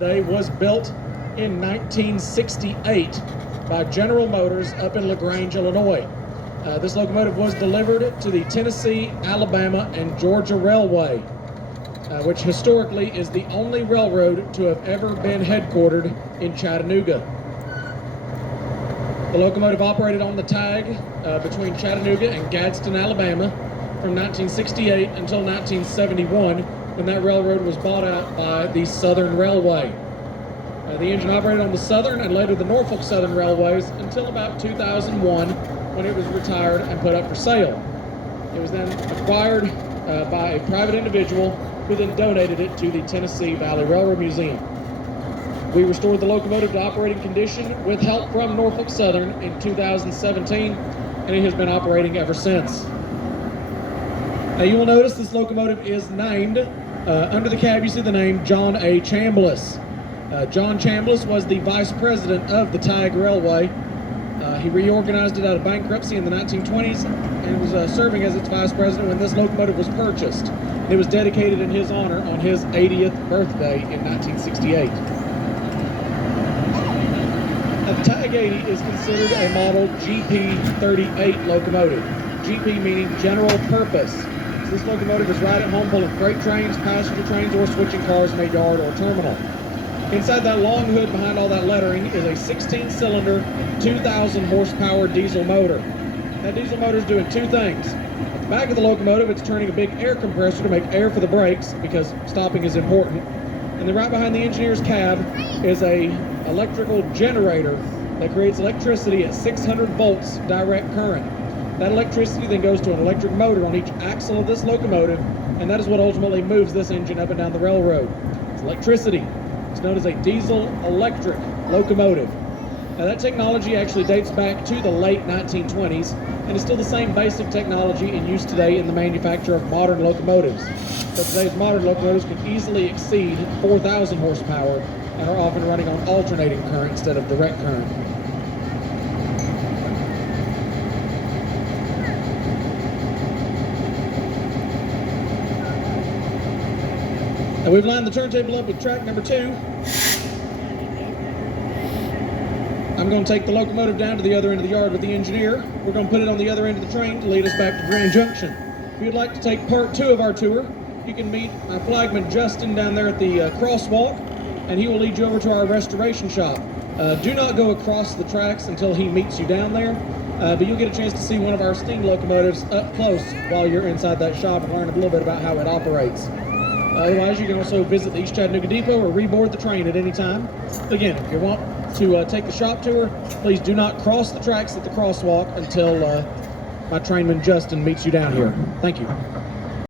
Day was built in 1968 by General Motors up in LaGrange, Illinois. This locomotive was delivered to the Tennessee, Alabama, and Georgia Railway, which historically is the only railroad to have ever been headquartered in Chattanooga. The locomotive operated on the tag between Chattanooga and Gadsden, Alabama from 1968 until 1971, when that railroad was bought out by the Southern Railway. The engine operated on the Southern and later the Norfolk Southern Railways until about 2001, when it was retired and put up for sale. It was then acquired by a private individual who then donated it to the Tennessee Valley Railroad Museum. We restored the locomotive to operating condition with help from Norfolk Southern in 2017, and it has been operating ever since. Now you will notice this locomotive is named, under the cab you see the name John A. Chambliss. John Chambliss was the vice president of the TAG Railway. He reorganized it out of bankruptcy in the 1920s and was serving as its vice president when this locomotive was purchased. It was dedicated in his honor on his 80th birthday in 1968. Now, the TAG 80 is considered a model GP38 locomotive. GP meaning general purpose. So this locomotive is right at home pulling freight trains, passenger trains, or switching cars in a yard or terminal. Inside that long hood behind all that lettering is a 16-cylinder, 2,000 horsepower diesel motor. That diesel motor is doing two things. At the back of the locomotive, it's turning a big air compressor to make air for the brakes, because stopping is important. And then right behind the engineer's cab is a electrical generator that creates electricity at 600 volts direct current. That electricity then goes to an electric motor on each axle of this locomotive, and that is what ultimately moves this engine up and down the railroad. It's electricity. It's known as a diesel-electric locomotive. Now that technology actually dates back to the late 1920s and is still the same basic technology in use today in the manufacture of modern locomotives. But today's modern locomotives can easily exceed 4,000 horsepower and are often running on alternating current instead of direct current. Now we've lined the turntable up with track number 2. I'm going to take the locomotive down to the other end of the yard with the engineer. We're going to put it on the other end of the train to lead us back to Grand Junction. If you'd like to take part 2 of our tour, you can meet my flagman Justin down there at the crosswalk, and he will lead you over to our restoration shop. Do not go across the tracks until he meets you down there, but you'll get a chance to see one of our steam locomotives up close while you're inside that shop and learn a little bit about how it operates. Otherwise, you can also visit the East Chattanooga Depot or reboard the train at any time. Again, if you want to take the shop tour, please do not cross the tracks at the crosswalk until my trainman Justin meets you down here. Thank you.